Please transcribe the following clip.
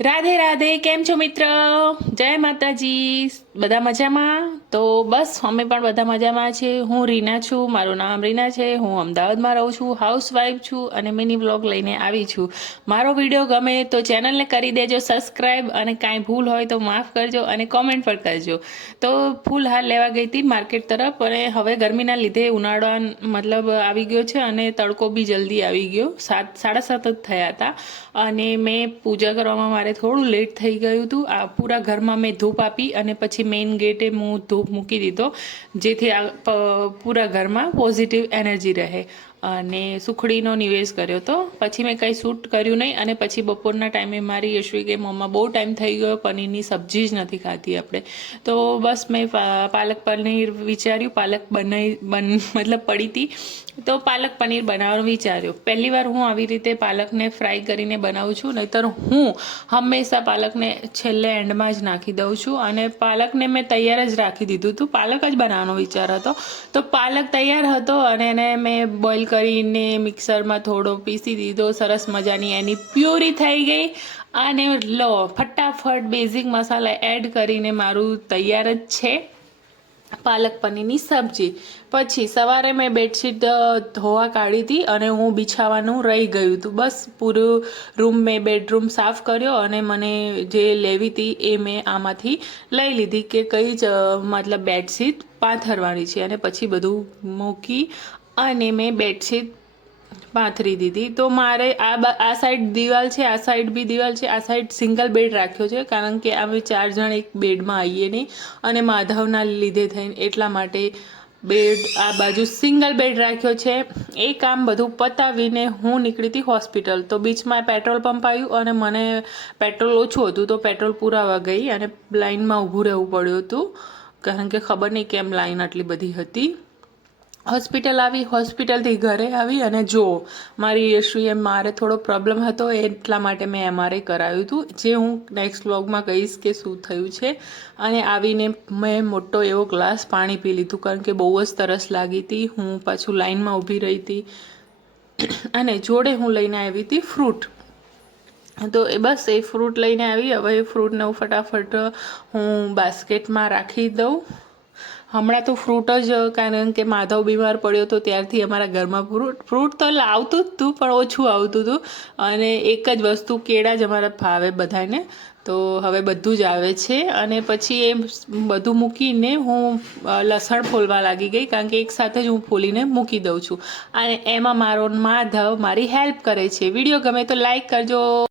રાધે રાધે, કેમ છો મિત્ર? જય માતાજી. બધા મજામાં? તો બસ અમે પણ બધા મજામાં છે. હું રીના છું, મારું નામ રીના છે. હું અમદાવાદમાં રહું છું, હાઉસવાઈફ છું અને મિની વ્લોગ લઈને આવી છું. મારો વિડીયો ગમે તો ચેનલને કરી દેજો સબસ્ક્રાઈબ, અને કાંઈ ભૂલ હોય તો માફ કરજો અને કોમેન્ટ પણ કરજો. તો ફૂલ હાર લેવા ગઈ હતી માર્કેટ તરફ, અને હવે ગરમીના લીધે ઉનાળો મતલબ આવી ગયો છે અને તડકો બી જલ્દી આવી ગયો. 7:30 જ થયા હતા અને મેં પૂજા કરવામાં મારે થોડું લેટ થઈ ગયું હતું. આ પૂરા ઘરમાં મેં ધૂપ આપી અને પછી મેઇન ગેટે હું ધૂપ મૂકી દીધો, જેથી પૂરા ઘરમાં પોઝિટિવ એનર્જી રહે. અને સુખડીનો નિવેશ કર્યો હતો. પછી મેં કંઈ શૂટ કર્યું નહીં, અને પછી બપોરના ટાઈમે મારી યશ્વી કે મમ્મા બહુ ટાઈમ થઈ ગયો, પનીરની સબ્જી જ નથી ખાતી આપણે. તો બસ મેં પાલક પનીર વિચાર્યું, પાલક મતલબ પડી હતી તો પાલક પનીર બનાવવાનું વિચાર્યું. પહેલી વાર હું આવી રીતે પાલકને ફ્રાય કરીને બનાવું છું, નહીંતર હું હંમેશા પાલકને છેલ્લે એન્ડમાં જ નાખી દઉં છું. અને પાલકને મેં તૈયાર જ રાખી દીધું હતું, પાલક જ બનાવવાનો વિચાર હતો. તો પાલક તૈયાર હતો અને એને મેં બોઇલ કરીને મિક્સરમાં થોડો પીસી દીધો. સરસ મજાની એની પ્યુરી થઈ ગઈ. અને લો ફટાફટ બેઝિક મસાલા એડ કરીને મારું તૈયાર જ છે પાલક પનીરની સબ્જી. પછી સવારે મેં બેડશીટ ધોવા કાઢી હતી અને હું બિછાવાનું રહી ગયું હતું. બસ પૂરું મેં બેડરૂમ સાફ કર્યો અને મને જે લેવી હતી એ મેં આમાંથી લઈ લીધી કે કઈ જ મતલબ બેડશીટ પાથરવાની છે. અને પછી બધું મૂકી અને મેં બેડશીટ પાથરી દીધી. તો મારે આ સાઈડ દિવાલ છે, આ સાઈડ બી દિવાલ છે, આ સાઈડ સિંગલ બેડ રાખ્યો છે, કારણ કે અમે 4 જણ એક બેડમાં આવીએ નહીં, અને માધવના લીધે થઈને એટલા માટે બેડ આ બાજુ સિંગલ બેડ રાખ્યો છે. એ કામ બધું પતાવીને હું નીકળી હતી હોસ્પિટલ. તો બીચમાં પેટ્રોલ પંપ આવ્યું અને મને પેટ્રોલ ઓછું હતું, તો પેટ્રોલ પુરાવા ગઈ અને લાઇનમાં ઊભું રહેવું પડ્યું હતું, કારણ કે ખબર નહીં કેમ લાઈન આટલી બધી હતી. હોસ્પિટલ આવી, હોસ્પિટલથી ઘરે આવી અને જો મારી યશ્વીએ મારે થોડો પ્રોબ્લેમ હતો, એટલા માટે મેં MRI કરાવ્યું હતું, જે હું નેક્સ્ટ વ્લોગમાં કહીશ કે શું થયું છે. અને આવીને મેં મોટો એવો ગ્લાસ પાણી પી લીધું, કારણ કે બહુ જ તરસ લાગી હતી. હું પાછું લાઇનમાં ઊભી રહી હતી અને જોડે હું લઈને આવી હતી ફ્રૂટ. તો બસ એ ફ્રૂટ લઈને આવી. હવે એ ફ્રૂટને હું ફટાફટ હું બાસ્કેટમાં રાખી દઉં. હમણાં તો ફ્રૂટ જ, કારણ કે માધવ બીમાર પડ્યો તો ત્યારથી અમારા ઘરમાં ફ્રૂટ તો આવતું જ હતું પણ ઓછું આવતું હતું. અને એક જ વસ્તુ કેળા જ અમારા ભાવે બધાને, તો હવે બધું જ આવે છે. અને પછી એ બધું મૂકીને હું લસણ ફોલવા લાગી ગઈ, કારણ કે એક સાથે જ હું ફોલીને મૂકી દઉં છું. અને એમાં મારો માધવ મારી હેલ્પ કરે છે. વિડીયો ગમે તો લાઈક કરજો.